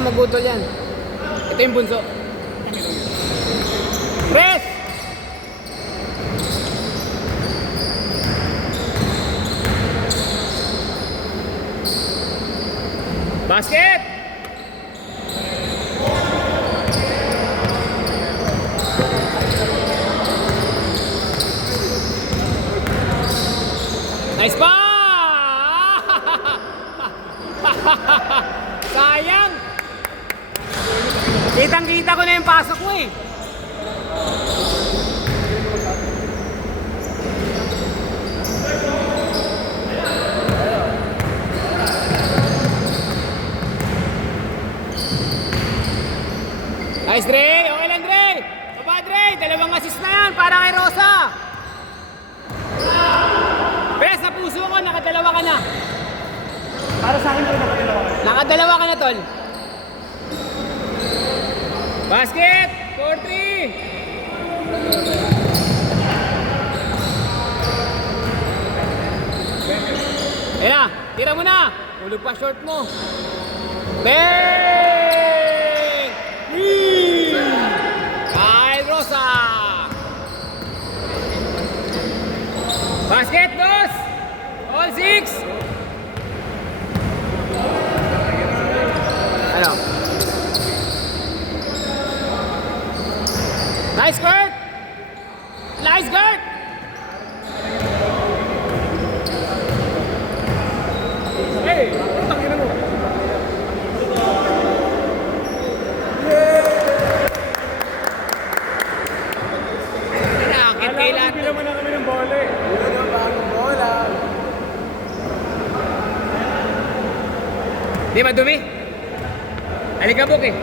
kang magutol yan. Ito yung bunso. Press! Basket! Nice pa! Sayang! Kitang-kita ko na yung pasok mo eh. Nice, Dre! Okay lang, Dre! Baba, Dre! Dalawang assist na yan para kay Rosa! Pero sa puso ko, nakadalawa ka na. Para sa akin po nakadalawa ka. Nakadalawa ka na, tol. Basket! 4-3! Ayan na, tira mo na. Ulog pa short mo. Bang! Kyle Rosa! Basket, boss! All six! Ano? Nice guard! Nice guard! Hey! Tangina mo! Nakakit kay lahat. Hindi naman na kami ng bola eh. Yun ang bagong bola. Di ba dumi? Alikabok eh.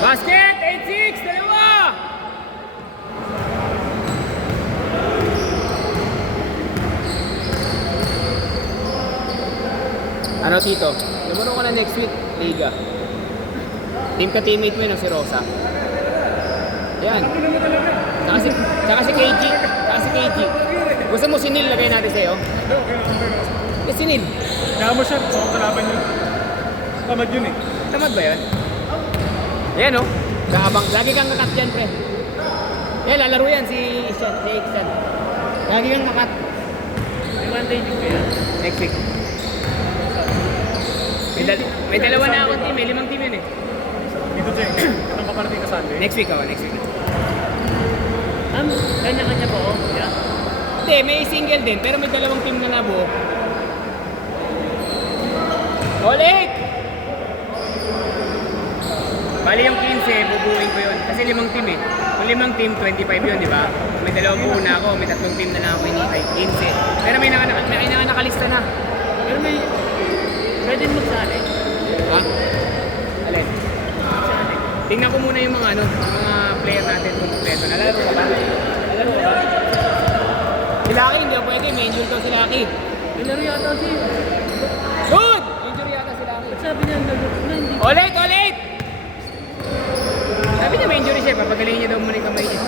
Basket! 8-6! Dalawa! Ano, Tito? Lumuro ko na next week, Liga. Team ka teammate mo yun, si Rosa. Yan. Saka si KG. Saka si KG. Gusto mo si Neil lagay natin sa'yo? Eh, si Neil. Kaya mo siya, sa kalaban yun. Tamad yun eh. Tamad ba yun? Ayan o. Kaabang. Lagi kang kakat dyan, pre. Yan, lalaro yan si Iksan. Lagi kang kakat. May advantage ko yan. Next week. May dalawa na akong team. May 5 team yun eh. Dito, Jeng. Itong paparating ka Sunday. Next week ako. Next week. Kanya-kanya po ako. Yeah. Hindi, may single din. Pero may 2 team na nabuo. All 8! Bali yung 15, bubuuin ko yun. Kasi 5 team eh. Kung 5 team, 25 yun, di ba? May 2 buo na ako, may 3 team na lang ako initay. 15. Pero may nakalista na. Pero may... Pwede magsali. Ha? Alin? Magsali. Tingnan ko muna yung mga mga player natin kung kompleto. Nalaro ka ba? Nalaro ka ba? Si Lucky, hindi ako pwede. May injury daw si Lucky. Nilaro yata si... Good! Injury yata si Lucky. Sabi niya, hindi. Ulit! Ulit! Sabi niya may injury siya. Papagalingin niya daw muna yung kamay niya.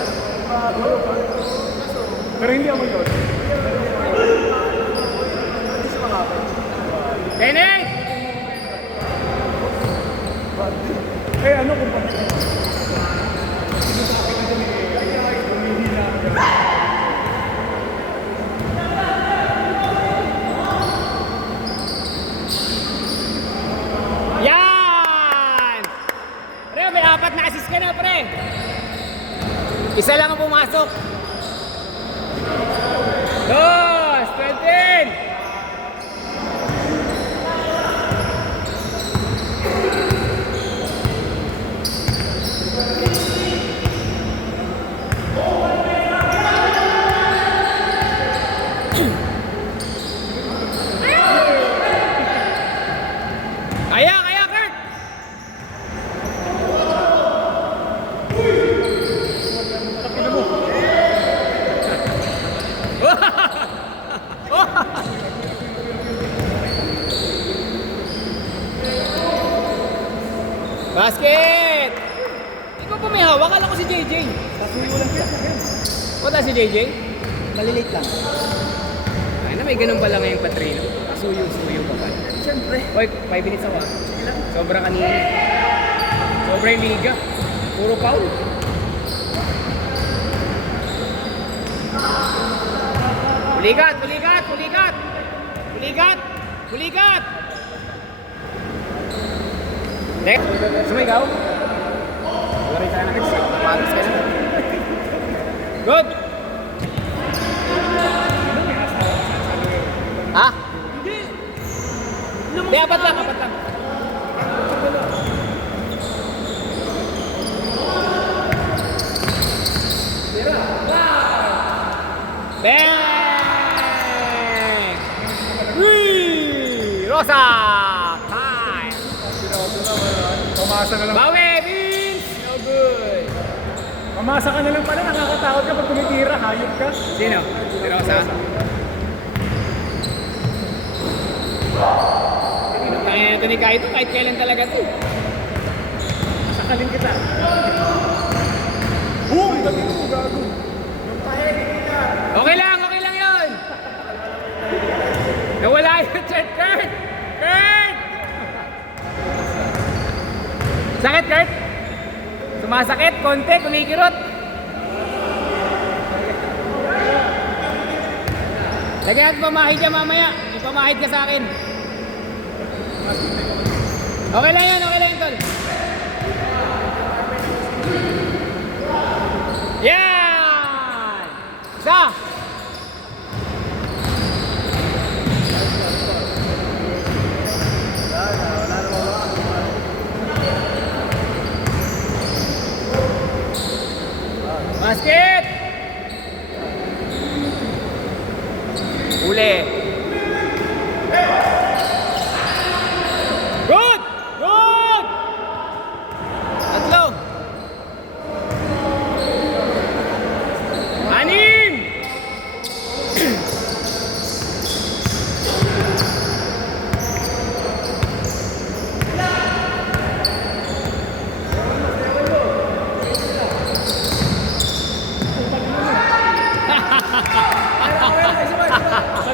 Pero hindi ako yun. Tenet! Eh, ano kung pa? Yan! Pre, may 4 na assist ka na, pre. Isa lang ang pumasok. Dos! 12! Kaya, Kurt! Basket! ka pa may hawak? Akala ko si JJ. Pasuyo lang siya. Wala si JJ? Malilate lang. Ay na, may ganun pala ngayong patrino. Kasuyo-suyo pa pala. Siyempre. Oy, 5 minutes ako ah. Sobra kanina. Sobra yung liga. Puro foul. Pulikat! Pulikat! Pulikat! Pulikat! Pulikat! Next! Sumigaw? Wala rin tayo na. Pagis ka na. Good! Ha? Hindi, apat lang, apat lang. Bang! Wee! Rosa! Time! Pamasa ka lang. Bawi, Vince! No good! Pamasa ka na lang pala. Nakakatakot ka pag tumitira. Hayop ka. Sino? Si Rosa? Tangin na ito ni Kaito, kahit kailan talaga ito. Sakalin kita. Boom! Dati mo gago. Okay lang yun! Nawala yung chat, Kurt! Kurt! Sakit, Kurt? Sumasakit, konti, kumikirot. Lagyan at pamahid ka mamaya. Ipamahid ka sa akin. Okay lang yan, tol. Yan! Isa! Basket! Uli. Good! Good! Tatlo. Anim!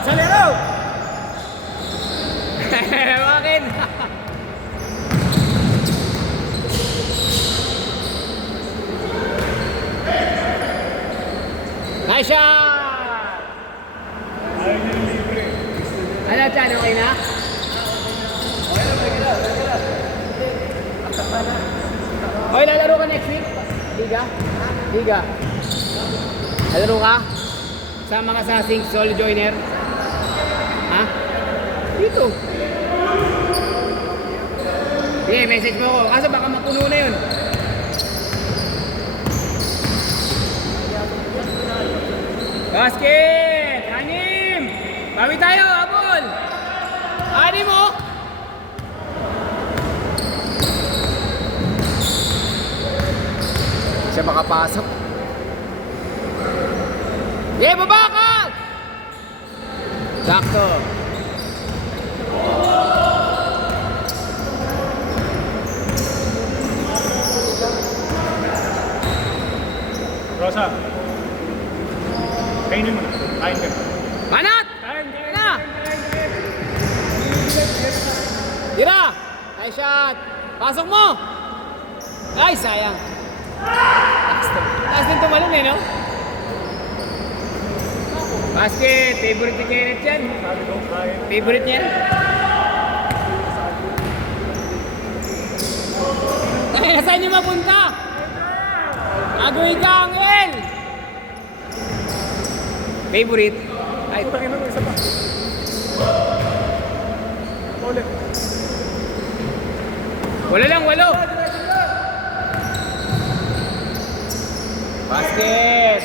Salero! Bakit? Nice shot! Ayaw niya yung libre. Ano, Chan? Okay na? Okay, lalaro ka next week? Liga? Liga? Lalaro ka? Sama ka sa Sing Soul Joiner? Ha? Dito. Sige, message mo ako. Kaso baka mapuno na yun. Basket! Anim! Bawi tayo, abol! Anim mo! Siya makapasok. Yeah, baba ka! Sakto. Rosa. Kainin mo na. Kain ka. Manat! Kain, kain. Na! Tira! Nice shot! Pasok mo! Ay, sayang. Taas din tumalon eh, no? Basket! Favorite ni Kenneth yan. Sabi ko, kain. Favorite niya yan. Ay, saan niyo mapunta? Agoy ka, Angel! Favorite? Ay, Putangin mo, isa pa. Ulit. wala lang, walo. Basket!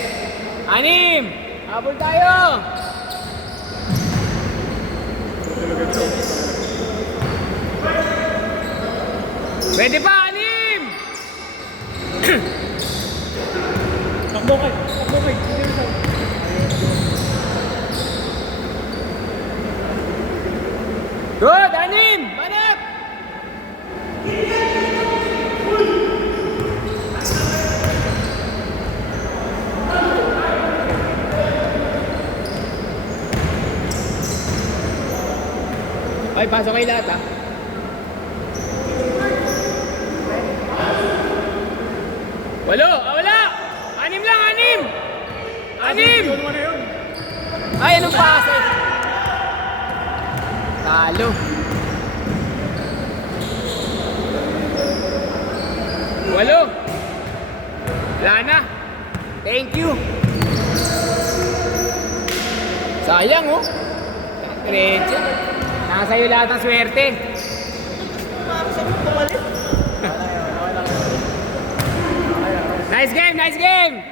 Anim! Habol tayo! Pwede pa, anim! Takbo kay. Takbo kay. Hindi mo sa- Good, anim! Banat! Okay, pasok kayo lahat, ha? Walo! Ah, wala! Anim lang, anim! Anim! Yun mo na yun. Ay, anong pasa? Talo. Walo! Wala na. Thank you. Sayang, oh. Diretso. Nasa iyo lahat ng swerte. Nice game, nice game!